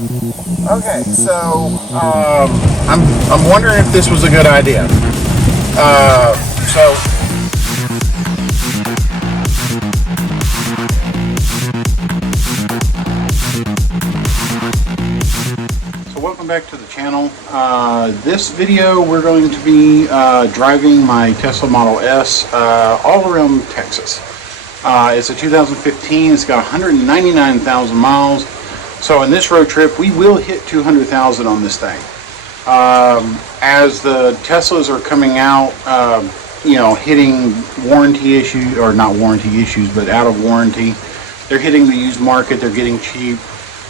Okay, so I'm wondering if this was a good idea. So welcome back to the channel. This video we're going to be driving my Tesla Model S all around Texas. It's a 2015. It's got 199,000 miles. So in this road trip, we will hit 200,000 on this thing. As the Teslas are coming out, hitting warranty issues, or not warranty issues, but out of warranty, they're hitting the used market. They're getting cheap.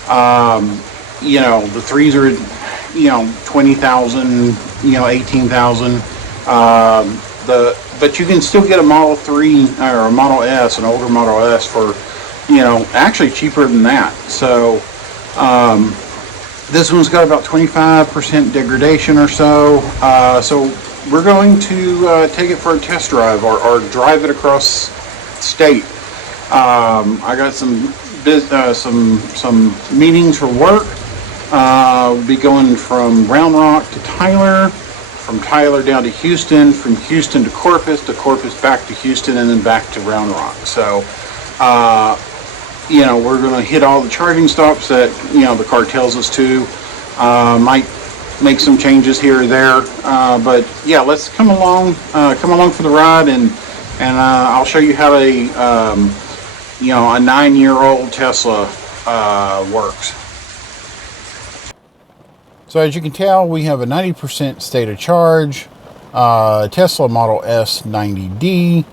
The threes are, 20,000, 18,000. But you can still get a Model 3 or a Model S, an older Model S, for, actually cheaper than that. So this one's got about 25% degradation or so. So we're going to take it for a test drive or drive it across state. I got some meetings for work. We'll be going from Round Rock to Tyler, from Tyler down to Houston, from Houston to Corpus back to Houston, and then back to Round Rock. So, we're going to hit all the charging stops that, the car tells us to. Might make some changes here or there. But yeah, let's come along for the ride, and I'll show you how a 9-year-old Tesla works. So as you can tell, we have a 90% state of charge, Tesla Model S 90D.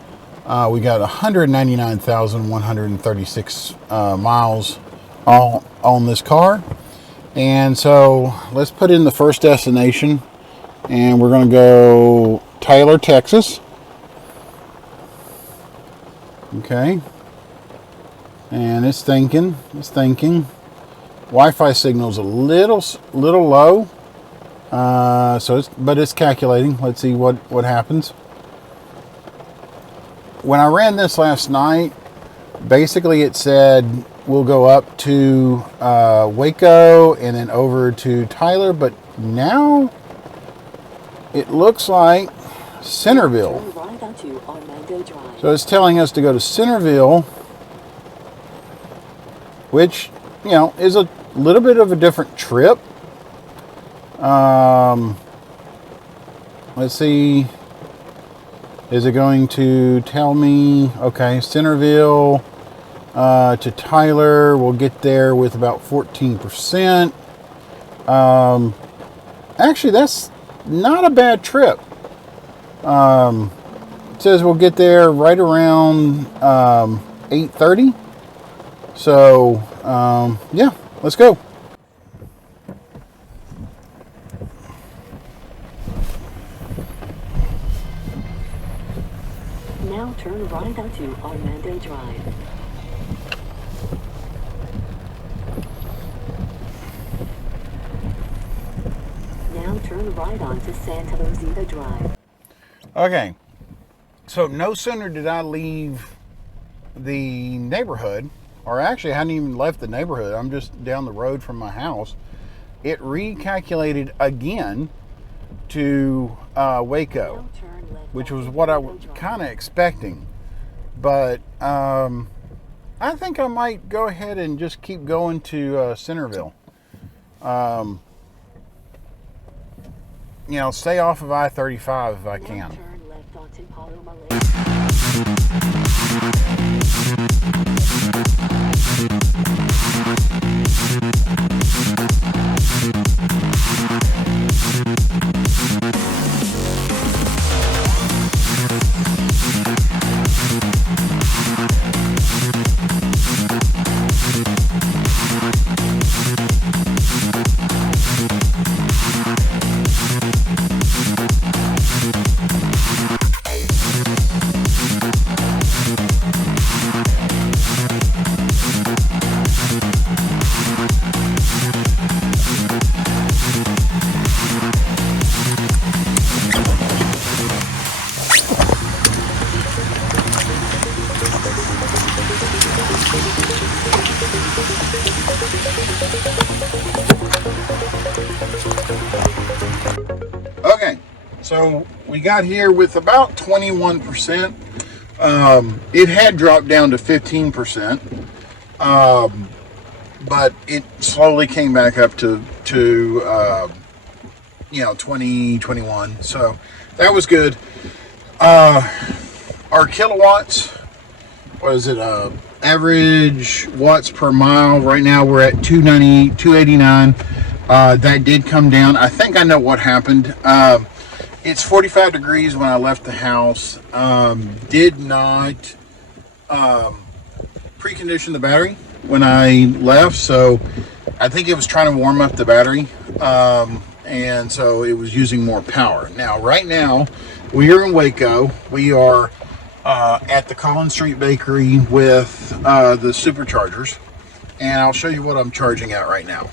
We got 199,136 miles on this car. And so let's put in the first destination, and we're going to go Tyler, Texas. Okay. And it's thinking. Wi-Fi signal's a little low, but it's calculating. Let's see what happens. When I ran this last night, basically it said we'll go up to Waco and then over to Tyler, but now it looks like Centerville. So it's telling us to go to Centerville, which is a little bit of a different trip. Let's see. Is it going to tell me? Okay, Centerville to Tyler. We'll get there with about 14%. Actually, that's not a bad trip. It says we'll get there right around 8:30. So, yeah, let's go. Now turn right onto Armando Drive. Now turn right onto Santa Rosita Drive. Okay, so no sooner did I leave the neighborhood, or actually I hadn't even left the neighborhood, I'm just down the road from my house, it recalculated again to Waco, which was what I was kind of expecting. But I think I might go ahead and just keep going to Centerville. Stay off of I-35 if I can. So we got here with about 21%. It had dropped down to 15%, but it slowly came back up to 20, 21. So that was good. Our kilowatts, what is it? Average watts per mile. Right now we're at 290, 289. That did come down. I think I know what happened. It's 45 degrees when I left the house. Did not precondition the battery when I left, so I think it was trying to warm up the battery, and so it was using more power. Now, right now, we are in Waco. We are at the Collins Street Bakery with the superchargers, and I'll show you what I'm charging at right now.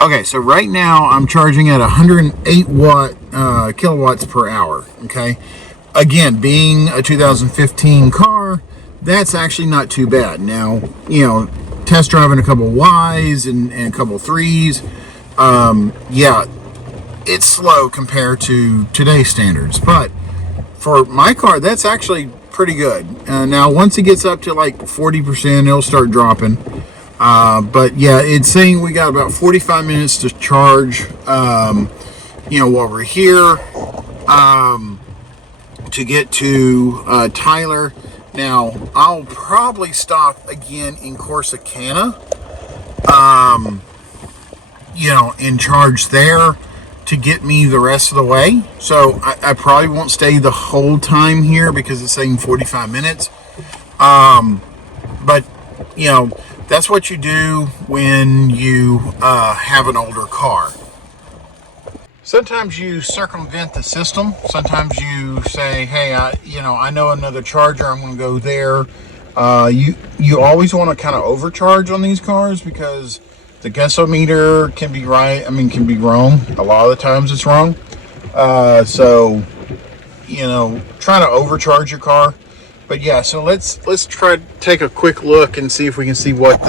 Okay, so right now I'm charging at 108 kilowatts per hour. Okay, again, being a 2015 car, that's actually not too bad. Now, test driving a couple Ys and a couple 3s, yeah, it's slow compared to today's standards, but for my car, that's actually pretty good. Now, once it gets up to like 40%, it'll start dropping. But yeah, it's saying we got about 45 minutes to charge, while we're here, to get to Tyler. Now, I'll probably stop again in Corsicana, and charge there to get me the rest of the way. So I probably won't stay the whole time here because it's saying 45 minutes. But, that's what you do when you have an older car. Sometimes you circumvent the system. Sometimes you say, hey, I know another charger, I'm going to go there. You always want to kind of overcharge on these cars because the gasometer can be can be wrong. A lot of the times it's wrong. So, try to overcharge your car. But yeah, so let's try to take a quick look and see if we can see what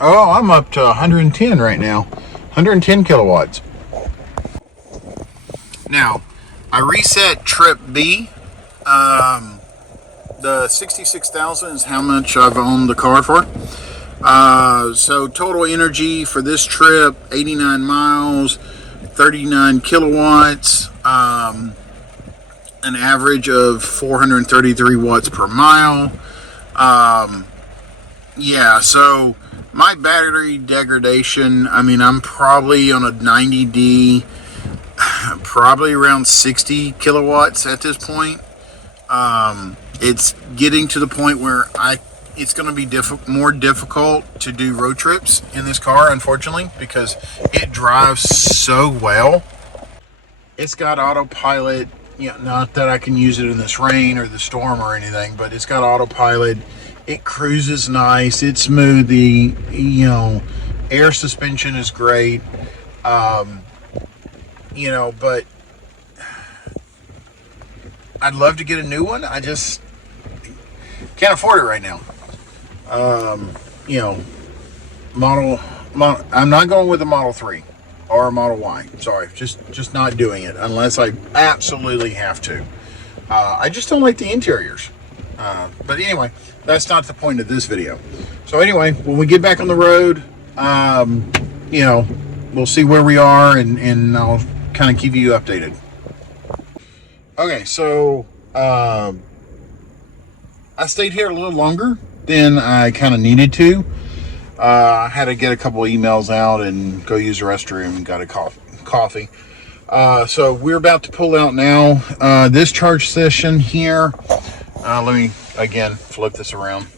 I'm up to 110 right now. 110 kilowatts. Now, I reset trip B. The 66,000 is how much I've owned the car for. So total energy for this trip, 89 miles, 39 kilowatts, an average of 433 watts per mile. Yeah, so my battery degradation, I'm probably on a 90D, probably around 60 kilowatts at this point. It's getting to the point where it's going to be more difficult to do road trips in this car, unfortunately, because it drives so well. It's got autopilot. Not that I can use it in this rain or the storm or anything, but it's got autopilot. It cruises nice. It's smooth. The air suspension is great. But I'd love to get a new one. I just can't afford it right now. I'm not going with a Model 3 or a Model Y. Sorry, just not doing it unless I absolutely have to. I just don't like the interiors. But anyway, that's not the point of this video. So anyway, when we get back on the road, we'll see where we are and I'll kind of keep you updated. Okay, so I stayed here a little longer than I kind of needed to. I had to get a couple of emails out and go use the restroom and got a coffee. So we're about to pull out now. This charge session here, let me again flip this around.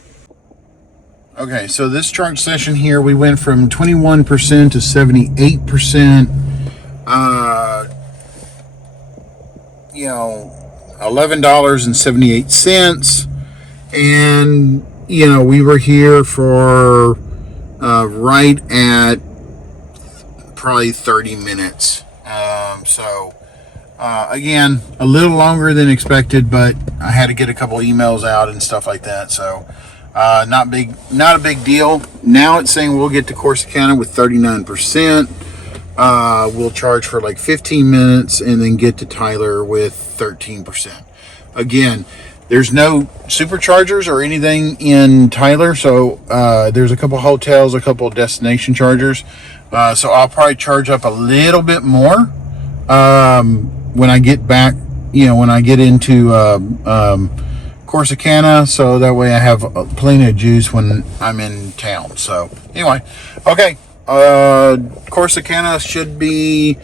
Okay, so this charge session here, we went from 21% to 78%. $11.78, and we were here for right at probably 30 minutes. Again, a little longer than expected, but I had to get a couple emails out and stuff like that, so not a big deal. Now it's saying we'll get to Corsicana with 39%. we'll charge for like 15 minutes and then get to Tyler with 13%. Again, there's no superchargers or anything in Tyler, so there's a couple hotels, a couple destination chargers. So I'll probably charge up a little bit more when I get back, when I get into Corsicana, so that way I have plenty of juice when I'm in town. So anyway, okay, Corsicana should be,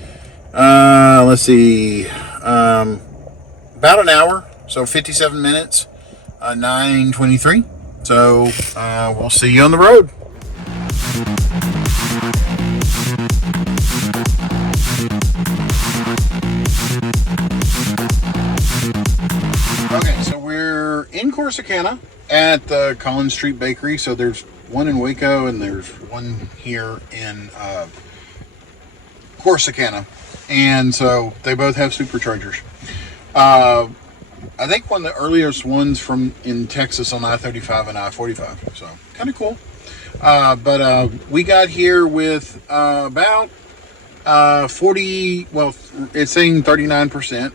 let's see, about an hour, so 57 minutes, 9:23. So we'll see you on the road. Okay, so we're in Corsicana at the Collins Street Bakery. So there's one in Waco and there's one here in Corsicana, and so they both have superchargers. I think one of the earliest ones from in Texas on I-35 and I-45, so kind of cool. But we got here with about 40, well, it's saying 39%.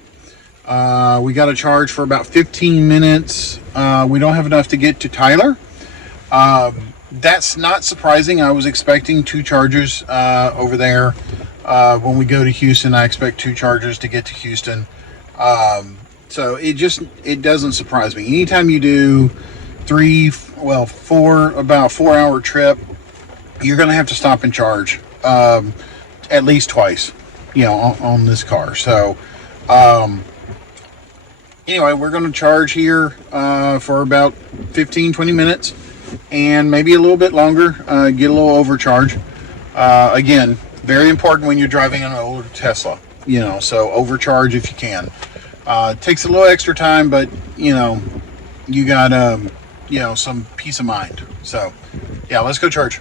We got a charge for about 15 minutes. We don't have enough to get to Tyler. That's not surprising. I was expecting 2 chargers over there. When we go to Houston, I expect 2 chargers to get to Houston. So it doesn't surprise me. Anytime you do 4, about 4-hour trip, you're going to have to stop and charge at least twice, on this car. So, anyway, we're going to charge here for about 15-20 minutes and maybe a little bit longer, get a little overcharge. Again, very important when you're driving an older Tesla, so overcharge if you can. It takes a little extra time, but you got some peace of mind. So yeah, let's go charge.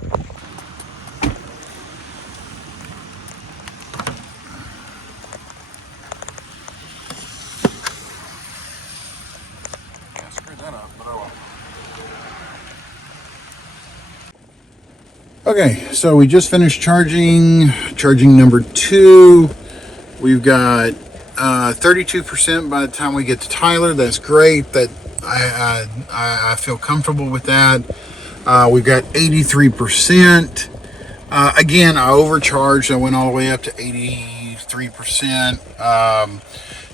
Okay, so we just finished charging number 2. We've got 32% by the time we get to Tyler. That's great. That I feel comfortable with that. We've got 83%. Again, I overcharged. I went all the way up to 83%.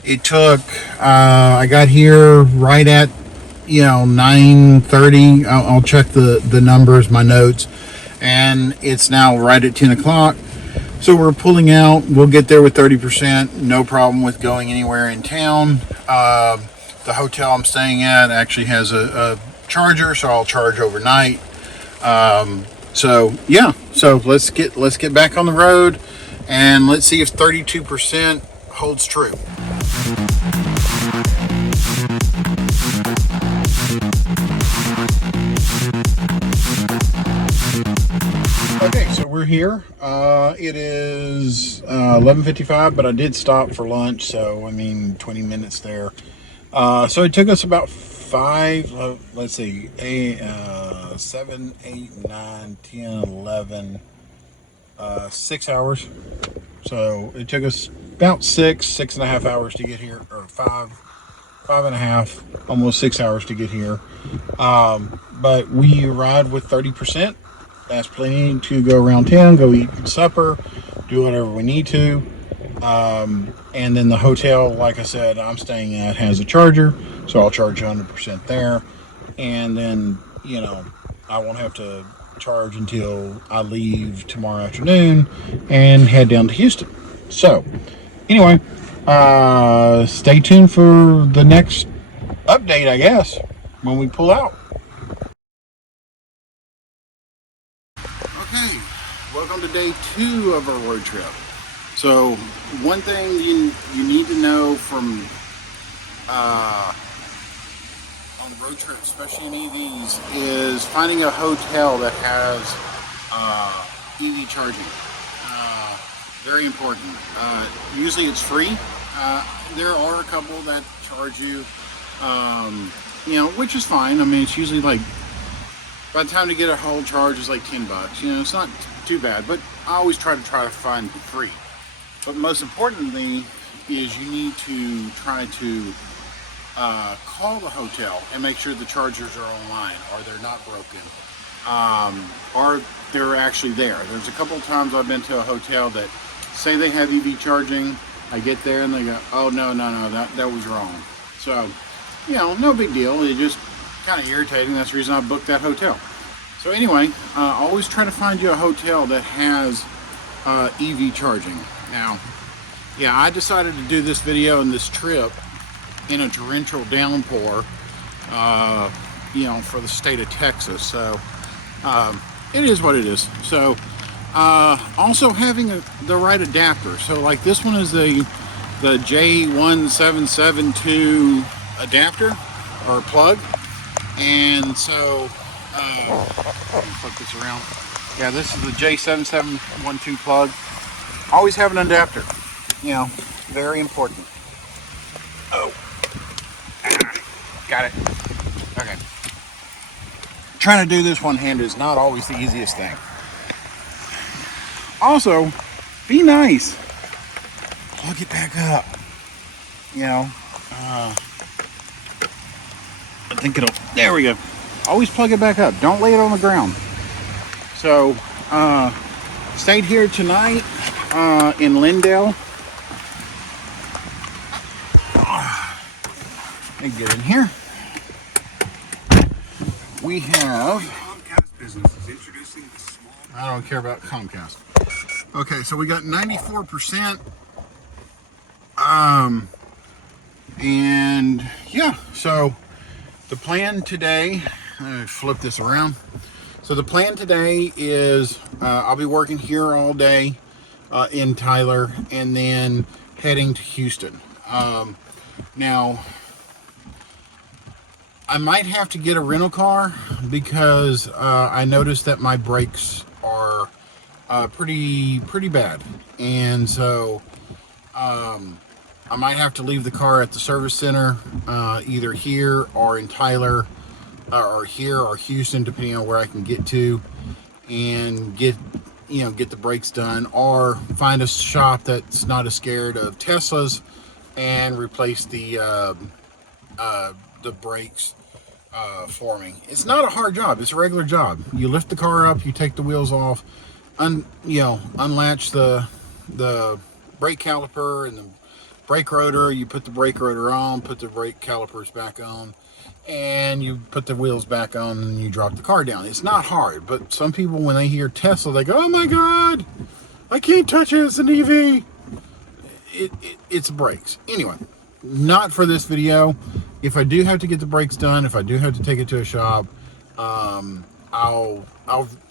It took, I got here right at 9:30. I'll check the numbers, my notes, and it's now right at 10 o'clock. So we're pulling out. We'll get there with 30%. No problem with going anywhere in town. The hotel I'm staying at actually has a charger, so I'll charge overnight. So yeah, so let's get back on the road and let's see if 32% holds true. Okay, so we're here. It is 11:55, but I did stop for lunch, so 20 minutes there. So it took us about 7, 8, 9, 10, 11, 6 hours. So it took us about 6.5 hours to get here, or 5.5, almost 6 hours to get here. But we ride with 30%. That's plenty to go around town, go eat supper, do whatever we need to. And then the hotel, like I said, I'm staying at has a charger, so I'll charge 100% there. And then, I won't have to charge until I leave tomorrow afternoon and head down to Houston. So, anyway, stay tuned for the next update, I guess, when we pull out. Okay, welcome to day 2 of our road trip. So one thing you need to know from on road trips, especially any of these, is finding a hotel that has EV charging. Very important. Usually it's free. There are a couple that charge you, which is fine. It's usually like, by the time to get a whole charge is like $10. It's not too bad, but I always try to find free. But most importantly is you need to try to call the hotel and make sure the chargers are online or they're not broken, or they're actually there. There's a couple of times I've been to a hotel that say they have EV charging. I get there and they go, oh no, that was wrong. So, you know, no big deal. It just kind of irritating. That's the reason I booked that hotel. So anyway, always try to find you a hotel that has EV charging. Now, yeah, I decided to do this video and this trip in a torrential downpour, you know, for the state of Texas. So it is what it is. So also having the right adapter. So like this one is the J1772 adapter or plug, and so let me flip this around. Yeah, this is the J7712 plug. Always have an adapter, you know, very important. Oh, got it. Okay. Trying to do this one-handed is not always the easiest thing. Also, be nice. Plug it back up. You know, I think it'll, there we go. Always plug it back up. Don't lay it on the ground. So, stayed here tonight in Lindale. Let me get in here. We have, Comcast Business is introducing the small. I don't care about Comcast. Okay, so we got 94%. And yeah, so the plan today, flip this around. So the plan today is I'll be working here all day in Tyler and then heading to Houston. Now, I might have to get a rental car because I noticed that my brakes are pretty bad, and so I might have to leave the car at the service center, either here or in Tyler, or here or Houston, depending on where I can get to, and get the brakes done, or find a shop that's not as scared of Teslas and replace the brakes for me. It's not a hard job. It's a regular job. You lift the car up, you take the wheels off, unlatch the brake caliper and the brake rotor. You put the brake rotor on, put the brake calipers back on, and you put the wheels back on, and you drop the car down. It's not hard, but some people, when they hear Tesla, they go, oh my God, I can't touch it, it's an EV. It's brakes. Anyway, not for this video. If I do have to get the brakes done, if I do have to take it to a shop,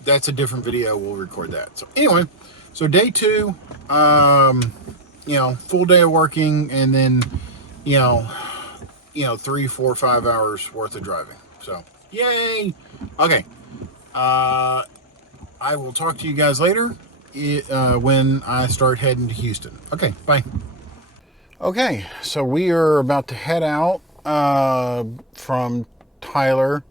that's a different video. We'll record that. So anyway, so day 2, full day of working, and then, 3, 4, 5 hours worth of driving. So yay. Okay. I will talk to you guys later when I start heading to Houston. Okay. Bye. Okay. So we are about to head out from Tyler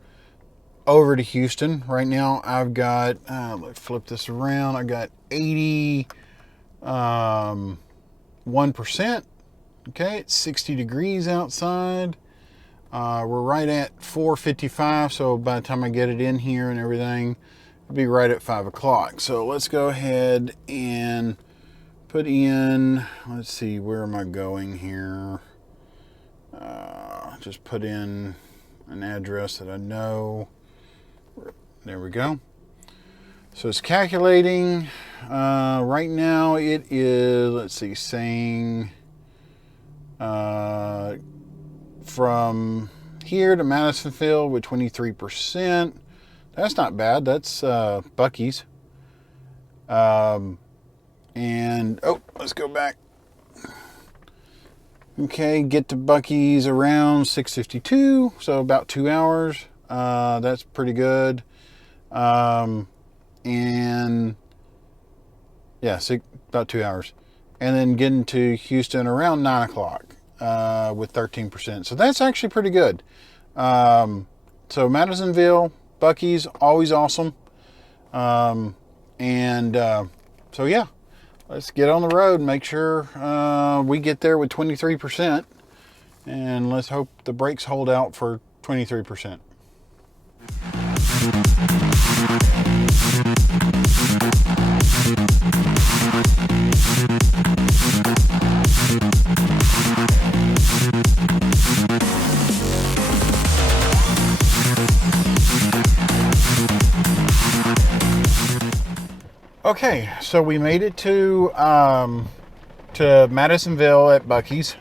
over to Houston. Right now I've got, let's flip this around. I got 81%. Okay, it's 60 degrees outside. We're right at 4:55, so by the time I get it in here and everything, it'll be right at 5 o'clock. So let's go ahead and put in, let's see, where am I going here? Just put in an address that I know. There we go. So it's calculating. Right now it is, let's see, saying from here to Madisonville with 23%. That's not bad. That's Buc-ee's. And, let's go back. Okay, get to Buc-ee's around 6:52, so about 2 hours. That's pretty good. And yeah, about 2 hours. And then getting to Houston around 9 o'clock with 13%. So that's actually pretty good. So Madisonville, Buc-ee's, always awesome. And so yeah, let's get on the road and make sure we get there with 23%. And let's hope the brakes hold out for 23%. Okay, so we made it to Madisonville at Buc-ee's.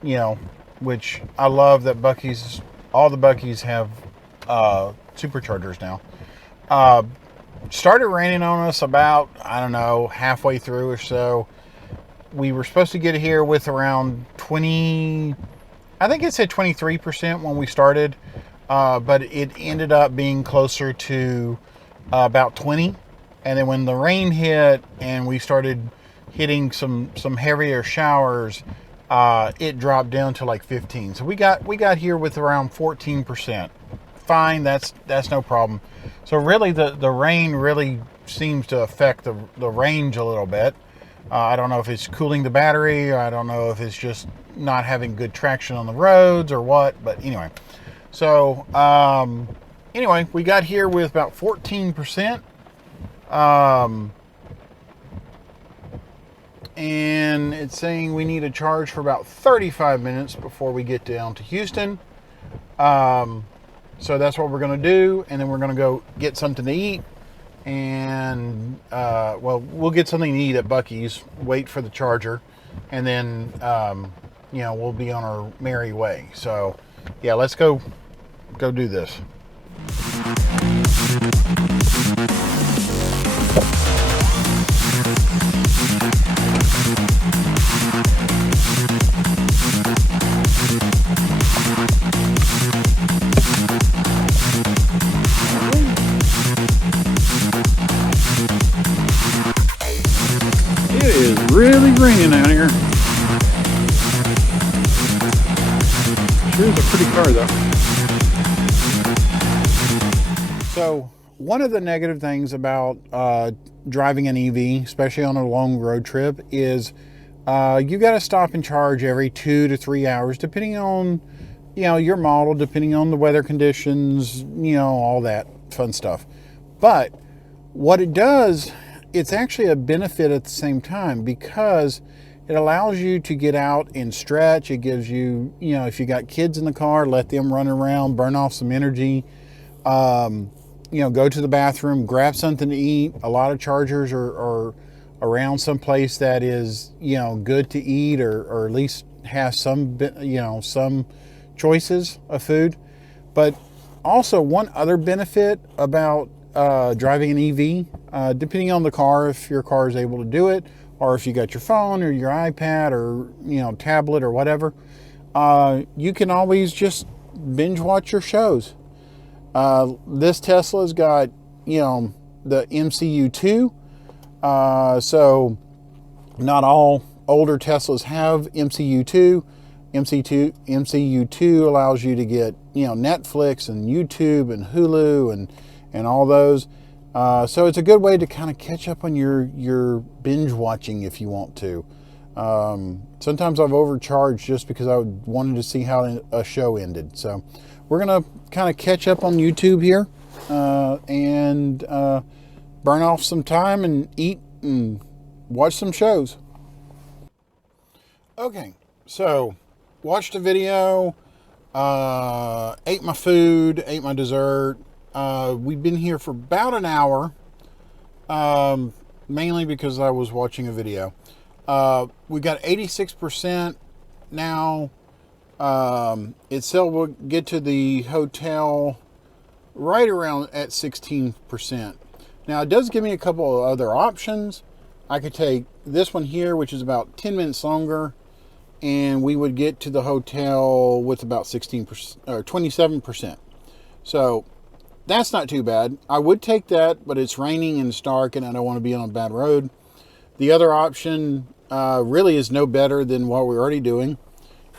You know, which I love that Buc-ee's, all the Buc-ee's have superchargers now. Started raining on us about, I don't know, halfway through or so. We were supposed to get here with around 20, I think it said 23% when we started, but it ended up being closer to about 20. And then when the rain hit and we started hitting some heavier showers, it dropped down to like 15. So we got here with around 14%. Fine, that's no problem. So really the rain really seems to affect the range a little bit. I don't know if it's cooling the battery, or I don't know if it's just not having good traction on the roads or what, but anyway. So anyway, we got here with about 14%. And it's saying we need a charge for about 35 minutes before we get down to Houston. So that's what we're going to do. And then we're going to go get something to eat. And, well, we'll get something to eat at Buc-ee's, wait for the charger. And then, you know, we'll be on our merry way. So, yeah, let's go do this. It is really raining out here. Sure is a pretty car though. So one of the negative things about driving an EV, especially on a long road trip, is you got to stop and charge every 2 to 3 hours, depending on, you know, your model, depending on the weather conditions, you know, all that fun stuff. But what it does, it's actually a benefit at the same time, because it allows you to get out and stretch. It gives you, you know, if you got kids in the car, let them run around, burn off some energy. You know, go to the bathroom, grab something to eat. A lot of chargers are around some place that is, you know, good to eat, or at least has some, you know, some choices of food. But also one other benefit about driving an EV, depending on the car, if your car is able to do it, or if you got your phone or your iPad or, you know, tablet or whatever, you can always just binge watch your shows. This Tesla's got, you know, the MCU2. So not all older Teslas have MCU2. MCU2 allows you to get, you know, Netflix and YouTube and Hulu and all those. So it's a good way to kind of catch up on your binge watching if you want to. Sometimes I've overcharged just because I wanted to see how a show ended. So we're going to kind of catch up on YouTube here and burn off some time and eat and watch some shows. Okay, so watched a video, ate my food, ate my dessert. We've been here for about an hour, mainly because I was watching a video. We got 86% now. It said we'll get to the hotel right around at 16%. Now it does give me a couple of other options. I could take this one here, which is about 10 minutes longer, and we would get to the hotel with about 16% or 27%. So that's not too bad. I would take that, but it's raining and it's dark and I don't want to be on a bad road. The other option really is no better than what we're already doing,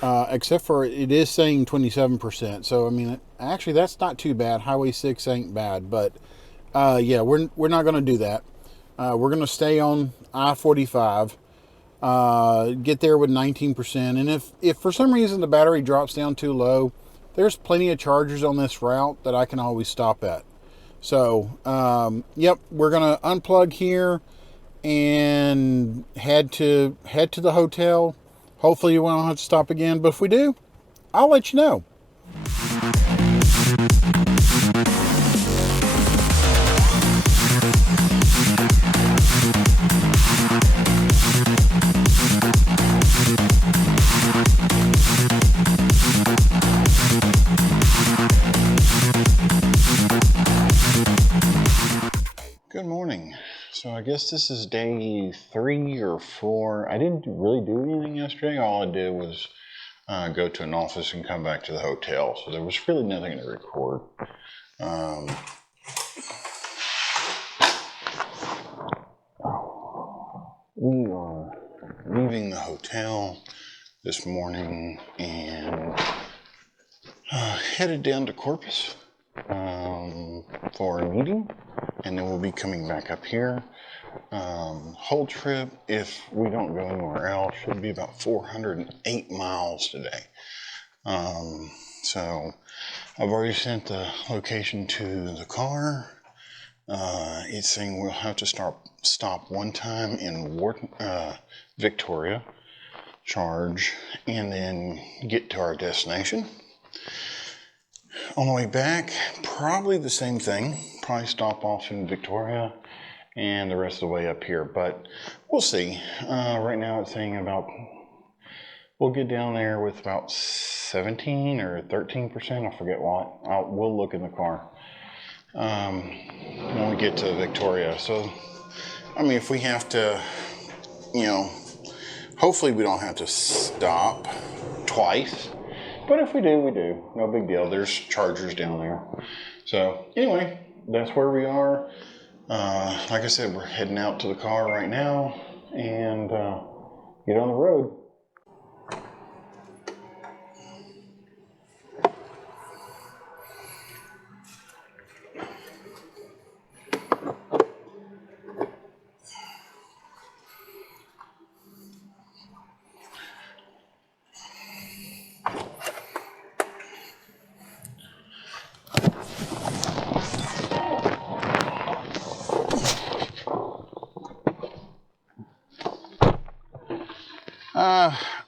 except for it is saying 27%. So, I mean, actually that's not too bad. Highway 6 ain't bad, but Yeah, we're not going to do that. We're going to stay on I-45. Get there with 19%. And if for some reason the battery drops down too low, there's plenty of chargers on this route that I can always stop at. So, yep, we're going to unplug here and head to the hotel. Hopefully you won't have to stop again, but if we do, I'll let you know. Good morning. So I guess this is day 3 or 4. I didn't really do anything yesterday. All I did was go to an office and come back to the hotel. So there was really nothing to record. We are leaving the hotel this morning and headed down to Corpus for a meeting, and then we'll be coming back up here. Whole trip, if we don't go anywhere else, should be about 408 miles today. So I've already sent the location to the car. It's saying we'll have to stop one time in Victoria, charge, and then get to our destination. On the way back, probably the same thing. Probably stop off in Victoria and the rest of the way up here, but we'll see. Right now it's saying we'll get down there with about 17 or 13%, I forget what. We'll look in the car when we get to Victoria. So, I mean, if we have to, hopefully we don't have to stop twice. But if we do, we do. No big deal. There's chargers down there. So anyway, that's where we are. Like I said, we're heading out to the car right now and get on the road.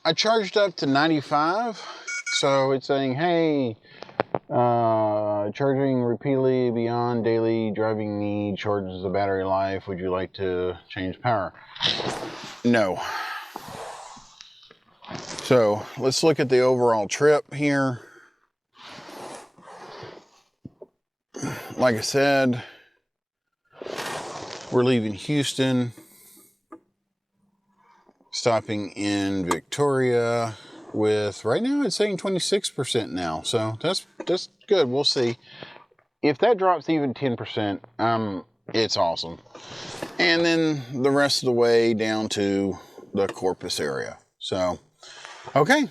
I charged up to 95, so it's saying, hey, charging repeatedly beyond daily driving need charges the battery life. Would you like to change power? No. So let's look at the overall trip here. Like I said, we're leaving Houston, stopping in Victoria with, right now it's saying 26% now. So that's good. We'll see. If that drops even 10%, it's awesome. And then the rest of the way down to the Corpus area. So, okay,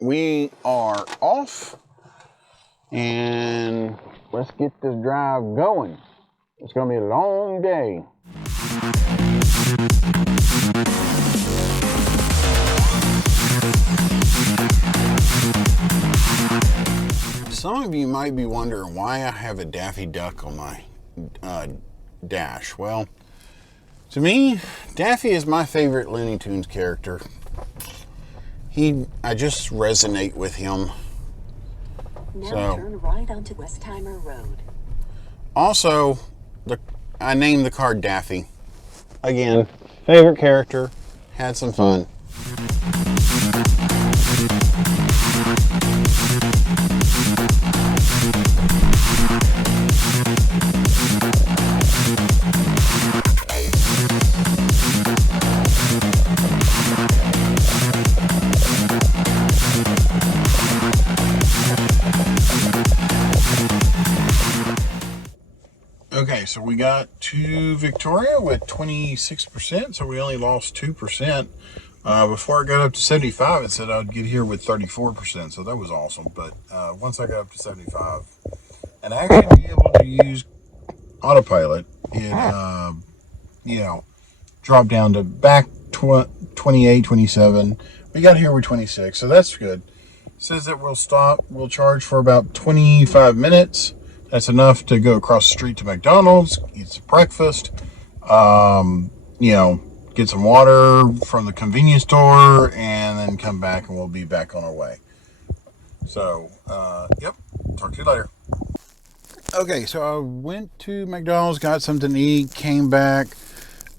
we are off and let's get this drive going. It's going to be a long day. Some of you might be wondering why I have a Daffy Duck on my dash. Well, to me, Daffy is my favorite Looney Tunes character. I just resonate with him. Now turn right onto Westheimer Road. Also, I named the car Daffy. Again, favorite character. Had some fun. Okay, so we got to Victoria with 26%, so we only lost 2%. Before I got up to 75, it said I'd get here with 34%, so that was awesome. But once I got up to 75, and I actually be able to use autopilot, it, you know, dropped down to back 28, 27. We got here with 26, so that's good. It says that we'll charge for about 25 minutes. That's enough to go across the street to McDonald's, eat some breakfast, you know, get some water from the convenience store, and then come back and we'll be back on our way. So, yep, talk to you later. Okay, so I went to McDonald's, got something to eat, came back,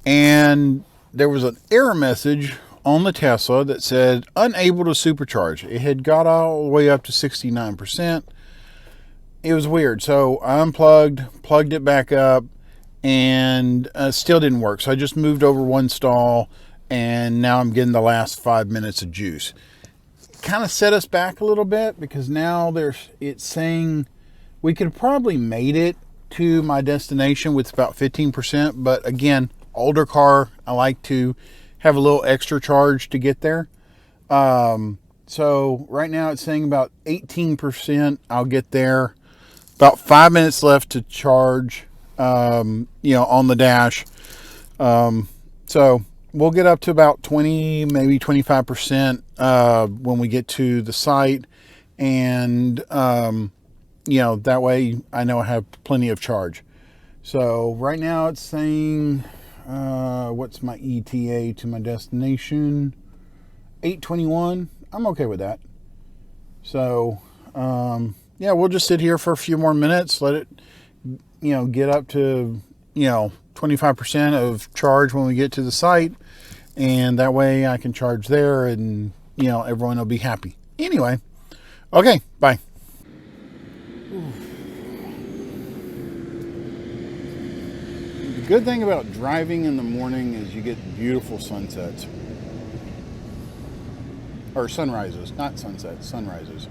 and there was an error message on the Tesla that said unable to supercharge. It had got all the way up to 69%. It was weird. So I unplugged, plugged it back up, and still didn't work. So I just moved over one stall, and now I'm getting the last 5 minutes of juice. Kind of set us back a little bit because now it's saying we could have probably made it to my destination with about 15%, but again, older car, I like to have a little extra charge to get there. So right now it's saying about 18%. I'll get there. About 5 minutes left to charge, you know, on the dash. So we'll get up to about 20, maybe 25% when we get to the site. And, you know, that way I know I have plenty of charge. So right now it's saying, what's my ETA to my destination? 8:21. I'm okay with that. So, yeah, we'll just sit here for a few more minutes, let it, you know, get up to, you know, 25% of charge when we get to the site. And that way I can charge there and, you know, everyone will be happy. Anyway, okay, bye. The good thing about driving in the morning is you get beautiful sunsets. Or sunrises, not sunsets, sunrises.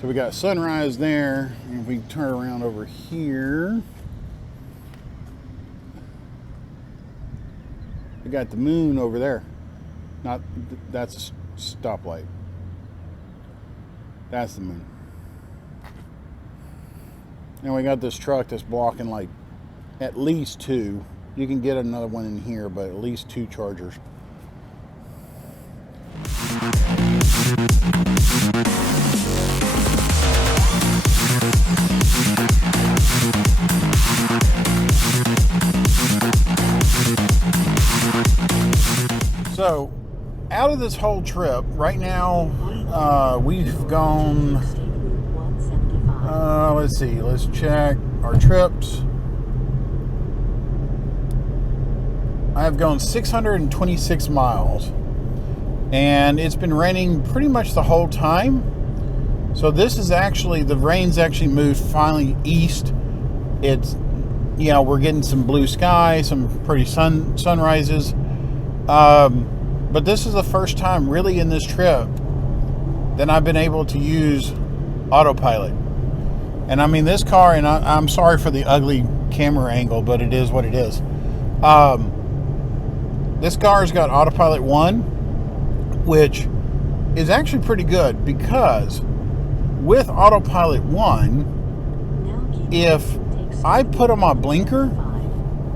So we got sunrise there, and if we turn around over here, we got the moon over there. That's a stoplight. That's the moon. And we got this truck that's blocking like at least two. You can get another one in here, but at least two chargers. So, out of this whole trip, right now, we've gone, let's see, let's check our trips. I've gone 626 miles, and it's been raining pretty much the whole time. So this is actually, the rain's actually moved finally east. It's, you know, we're getting some blue sky, some pretty sunrises. But this is the first time really in this trip that I've been able to use autopilot. And I mean, this car, and I'm sorry for the ugly camera angle, but it is what it is. This car's got autopilot 1, which is actually pretty good because with autopilot 1, if I put on my blinker,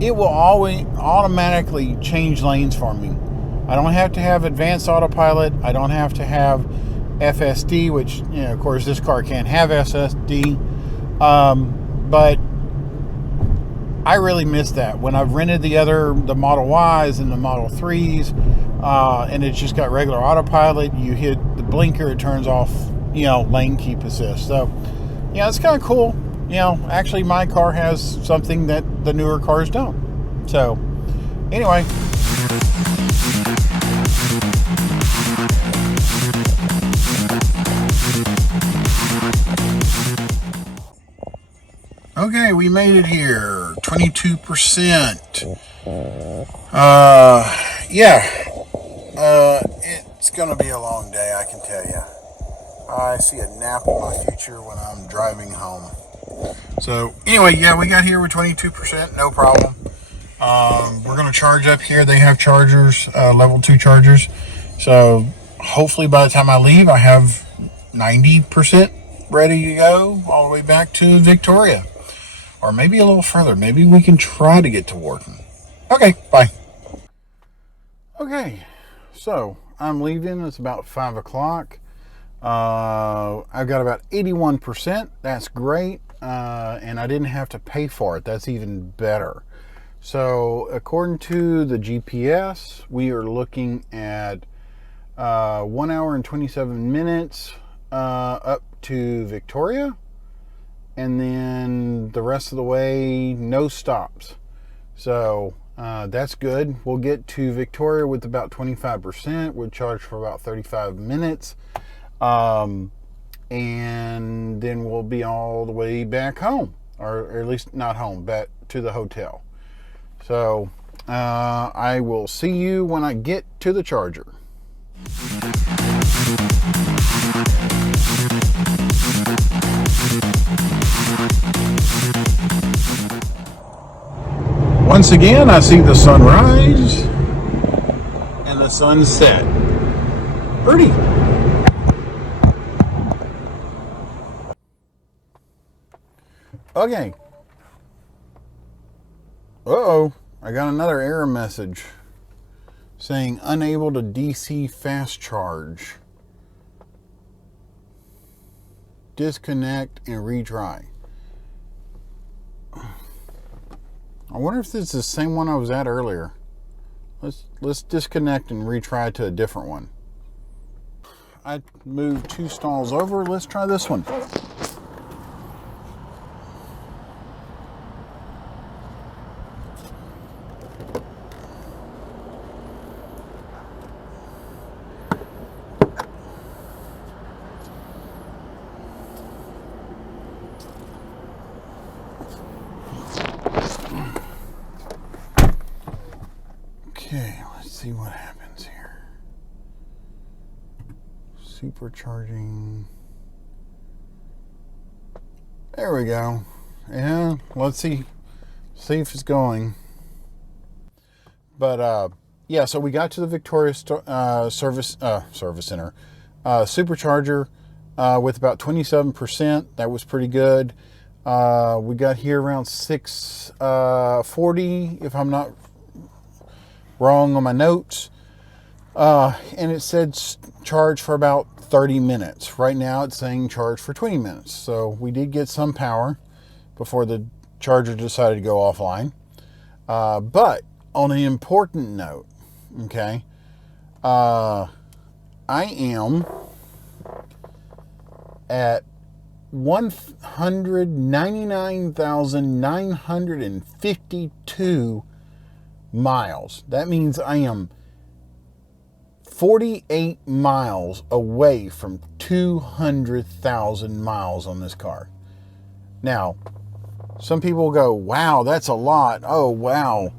it will always automatically change lanes for me. I don't have to have advanced autopilot. I don't have to have FSD, which, you know, of course, this car can't have SSD. But I really miss that. When I've rented the Model Ys and the Model 3s, and it's just got regular autopilot, you hit the blinker, it turns off, you know, lane keep assist. So, yeah, it's kind of cool. You know, actually my car has something that the newer cars don't. So, anyway. Okay, we made it here. 22%. It's gonna be a long day, I can tell you. I see a nap in my future when I'm driving home. So anyway, yeah, we got here with 22%, no problem. We're gonna charge up here. They have chargers, level 2 chargers. So hopefully by the time I leave, I have 90% ready to go all the way back to Victoria. Or maybe a little further. Maybe we can try to get to Wharton. Okay, bye. Okay, so I'm leaving. It's about 5 o'clock. I've got about 81%. That's great. And I didn't have to pay for it. That's even better. So according to the GPS, we are looking at 1 hour and 27 minutes up to Victoria. And then the rest of the way, no stops. So that's good. We'll get to Victoria with about 25%. We'll charge for about 35 minutes. And then we'll be all the way back home. Or at least not home, back to the hotel. So I will see you when I get to the charger. Once again, I see the sunrise and the sunset. Pretty. Okay. Uh-oh. I got another error message saying unable to DC fast charge. Disconnect and retry. I wonder if this is the same one I was at earlier. Let's disconnect and retry to a different one. I moved 2 stalls over. Let's try this one. Okay, let's see what happens here. Supercharging. There we go. Yeah, let's see if it's going. But yeah, so we got to the Victoria service center supercharger with about 27%. That was pretty good. We got here around 6:40, if I'm not wrong on my notes, and it said charge for about 30 minutes. Right now it's saying charge for 20 minutes. So we did get some power before the charger decided to go offline. But on an important note, okay, I am at 199,952 miles. That means I am 48 miles away from 200,000 miles on this car. Now, some people go, wow, that's a lot. Oh, wow.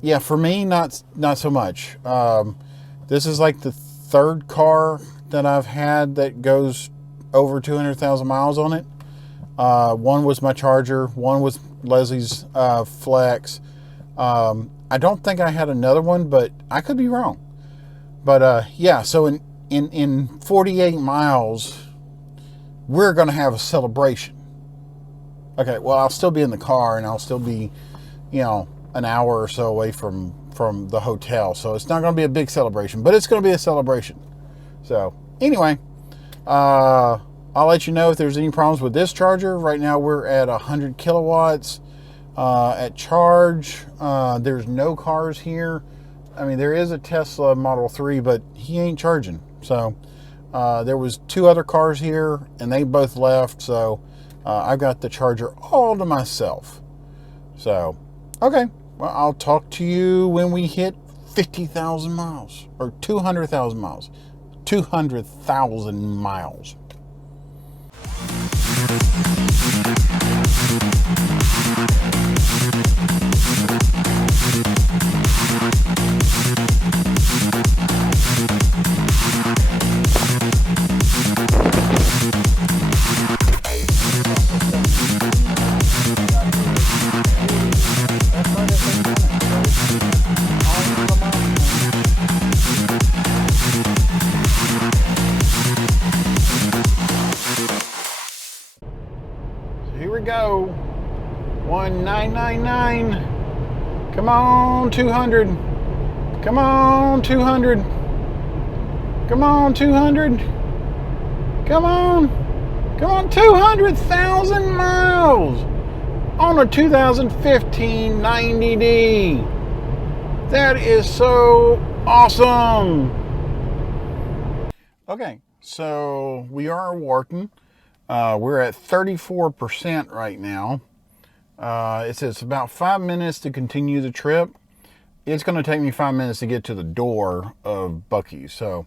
Yeah, for me, not so much. This is like the 3rd car that I've had that goes over 200,000 miles on it. One was my Charger. One was Leslie's Flex. I don't think I had another one, but I could be wrong. But yeah, so in 48 miles, we're going to have a celebration. Okay, well, I'll still be in the car, and I'll still be, an hour or so away from the hotel. So it's not going to be a big celebration, but it's going to be a celebration. So anyway, I'll let you know if there's any problems with this charger. Right now we're at 100 kilowatts at charge. There's no cars here. I mean, there is a Tesla Model 3, but he ain't charging. So there was 2 other cars here, and they both left. So I've got the charger all to myself. So, okay. Well, I'll talk to you when we hit 50,000 miles or 200,000 miles. 200,000 miles. Here we go. 1,999. Come on, 200. Come on, 200. Come on, 200. Come on. Come on, 200,000 miles on a 2015 90D. That is so awesome. Okay, so we are working. We're at 34% right now. It says about 5 minutes to continue the trip. It's going to take me 5 minutes to get to the door of Buc-ee's. So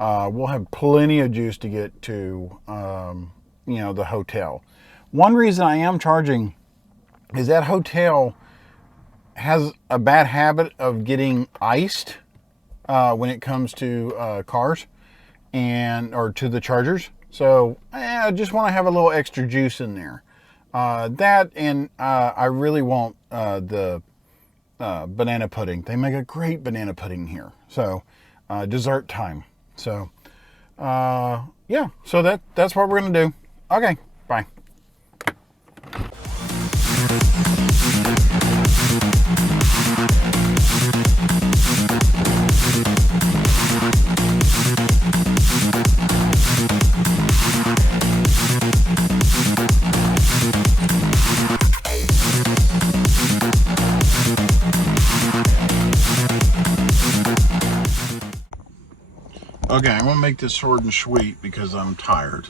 we'll have plenty of juice to get to, the hotel. One reason I am charging is that hotel has a bad habit of getting iced when it comes to cars or to the chargers. So I just want to have a little extra juice in there. That and I really want the banana pudding. They make a great banana pudding here. So dessert time. So yeah, so that's what we're gonna do. Okay, bye. Okay, I'm gonna make this short and sweet because I'm tired.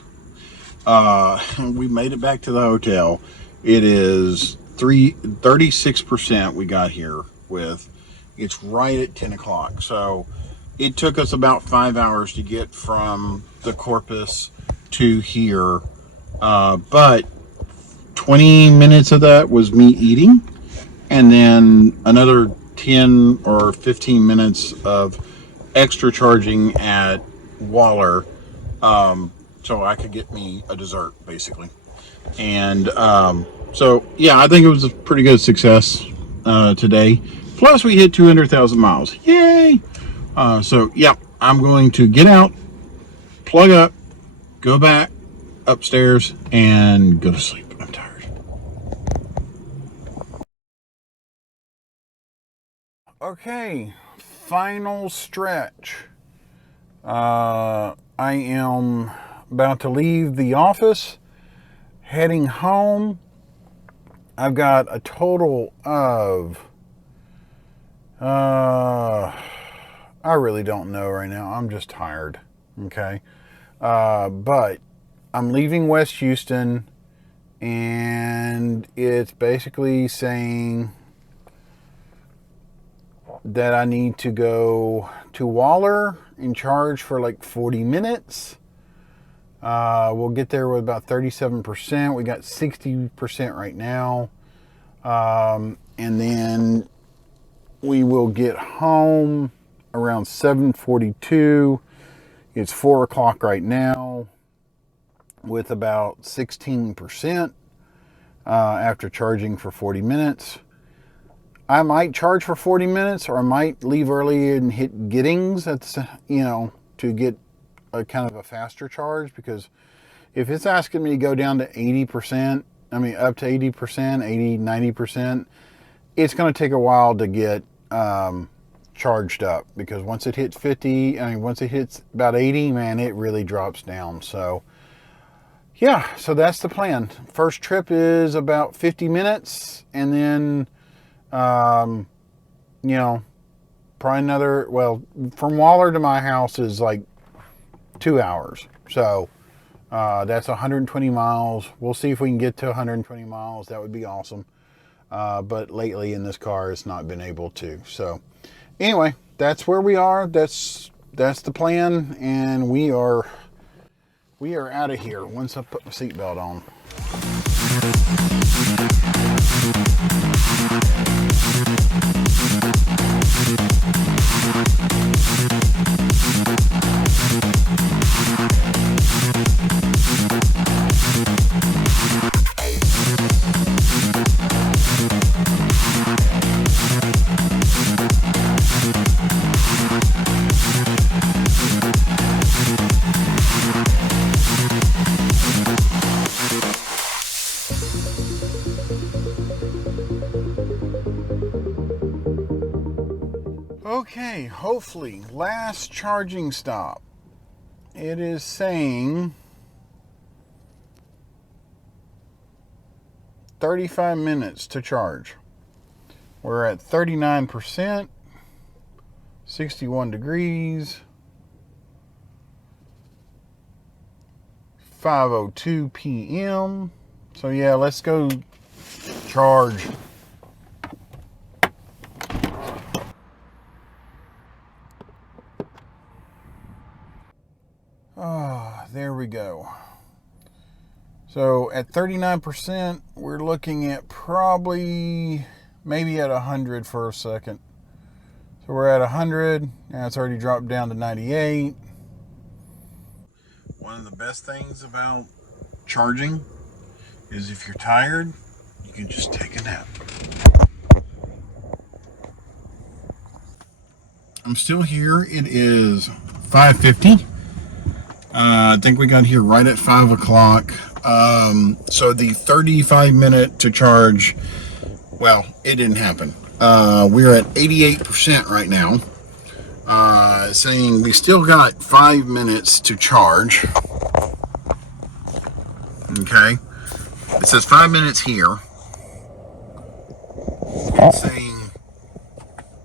We made it back to the hotel. It is 36% we got here with. It's right at 10 o'clock. So it took us about 5 hours to get from the Corpus to here. But 20 minutes of that was me eating, and then another 10 or 15 minutes of extra charging at Waller, so I could get me a dessert basically. And so yeah, I think it was a pretty good success today. Plus we hit 200,000 miles. Yay! So yeah, I'm going to get out, plug up, go back upstairs, and go to sleep. I'm tired. Okay, final stretch. I am about to leave the office, heading home. I've got a total of I really don't know right now. I'm just tired. Okay. But I'm leaving West Houston, and it's basically saying that I need to go to Waller and charge for like 40 minutes. We'll get there with about 37%. We got 60% right now. And then we will get home around 7:42. It's 4 o'clock right now with about 16% after charging for 40 minutes. I might charge for 40 minutes, or I might leave early and hit Giddings to get a kind of a faster charge, because if it's asking me to go down to 80%, up to 80%, 80, 90%, it's going to take a while to get charged up, because once it hits 50, once it hits about 80, man, it really drops down. So yeah, so that's the plan. First trip is about 50 minutes, and then probably another, from Waller to my house is like 2 hours. So that's 120 miles. We'll see if we can get to 120 miles. That would be awesome. But lately in this car, it's not been able to. So anyway, that's where we are. That's the plan, and we are out of here once I put my seatbelt on. Okay, hopefully, last charging stop. It is saying 35 minutes to charge. We're at 39%, 61 degrees, 5:02 p.m. So yeah, let's go charge. There we go. So at 39%, we're looking at probably maybe at 100 for a second. So we're at 100. Now it's already dropped down to 98. One of the best things about charging is if you're tired, you can just take a nap. I'm still here. It is 5:50. I think we got here right at 5 o'clock. So the 35-minute to charge, well, it didn't happen. We're at 88% right now. Saying we still got 5 minutes to charge. Okay. It says 5 minutes here. It's saying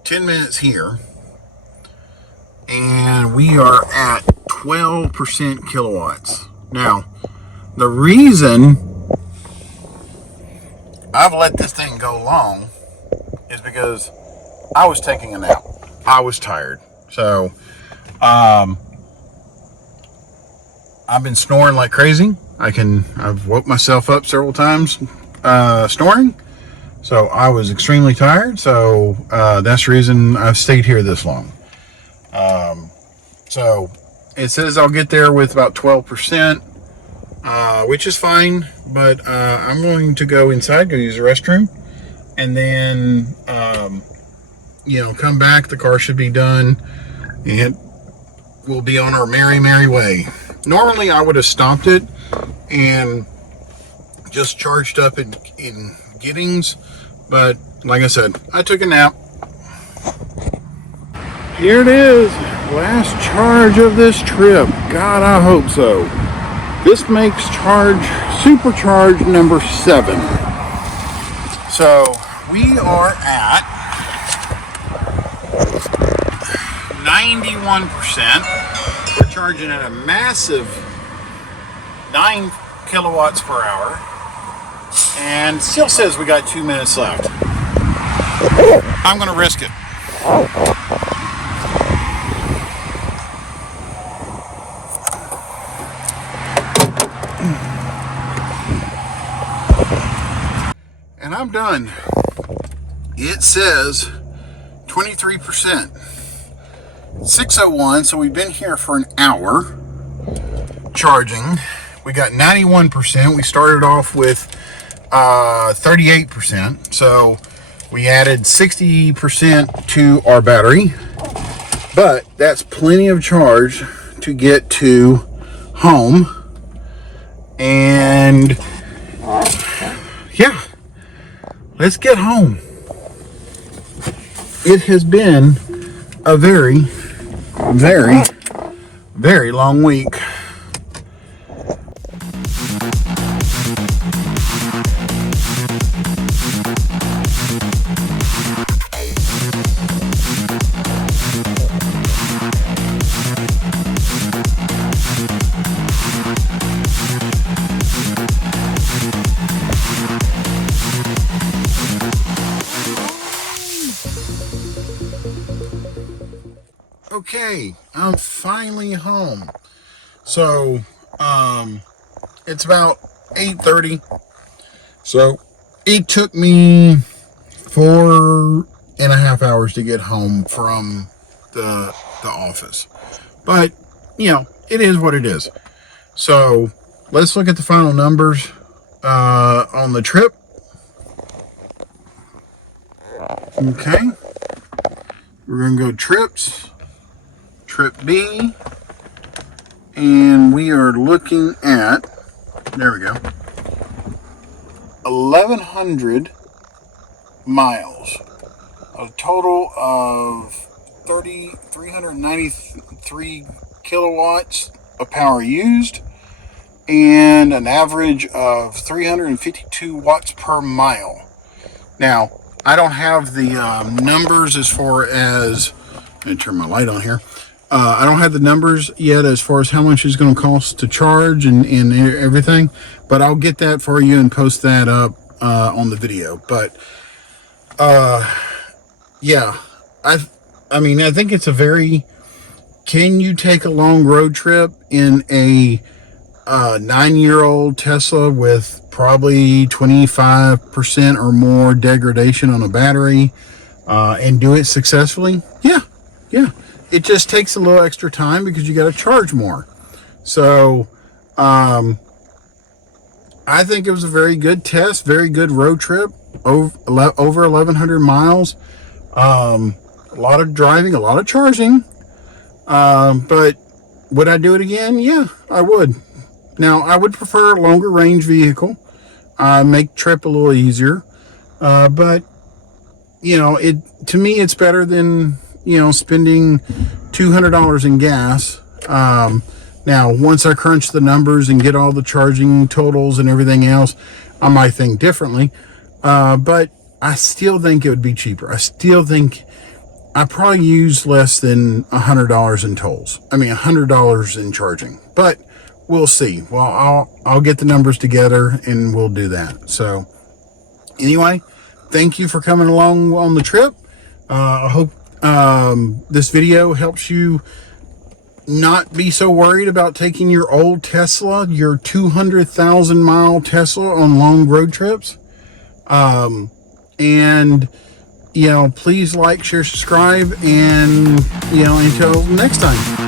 10 minutes here. And we are at 12% kilowatts. Now, the reason I've let this thing go long is because I was taking a nap. I was tired. So, I've been snoring like crazy. I've woke myself up several times, snoring. So I was extremely tired. So, that's the reason I've stayed here this long. So it says I'll get there with about 12%, which is fine, but I'm going to go inside, go use the restroom, and then, come back. The car should be done, and we'll be on our merry way. Normally, I would have stopped it and just charged up in Giddings, but like I said, I took a nap. Here it is. Last charge of this trip. God, I hope so. This makes supercharge number 7. So we are at 91%. We're charging at a massive 9 kilowatts per hour. And still says we got 2 minutes left. I'm going to risk it. And I'm done. It says 23%. 6:01, so we've been here for an hour charging. We got 91%. We started off with 38%. So we added 60% to our battery. But that's plenty of charge to get to home. And yeah. Let's get home. It has been a very, very, very long week. Okay, I'm finally home. So, it's about 8:30. So, it took me 4.5 hours to get home from the office. But, it is what it is. So, let's look at the final numbers on the trip. Okay. We're going to go trips. Trip B, and we are looking at, there we go, 1,100 miles, a total of 393 kilowatts of power used, and an average of 352 watts per mile. Now, I don't have the numbers as far as, let me turn my light on here. I don't have the numbers yet as far as how much it's going to cost to charge and everything, but I'll get that for you and post that up on the video. But yeah, I mean, I think it's a very, can you take a long road trip in a 9-year-old Tesla with probably 25% or more degradation on a battery and do it successfully? Yeah. It just takes a little extra time because you got to charge more. So I think it was a very good test, very good road trip, over 1,100 miles. A lot of driving, a lot of charging. But would I do it again? Yeah, I would. Now, I would prefer a longer range vehicle, make trip a little easier. But, you know, to me, it's better than, you know, spending $200 in gas. Now, once I crunch the numbers and get all the charging totals and everything else, I might think differently. But I still think it would be cheaper. I still think I probably use less than $100 in tolls. I mean, $100 in charging. But we'll see. Well, I'll get the numbers together and we'll do that. So anyway, thank you for coming along on the trip. I hope this video helps you not be so worried about taking your old Tesla, your 200,000 mile Tesla on long road trips. And, you know, please like, share, subscribe, and, you know, until next time.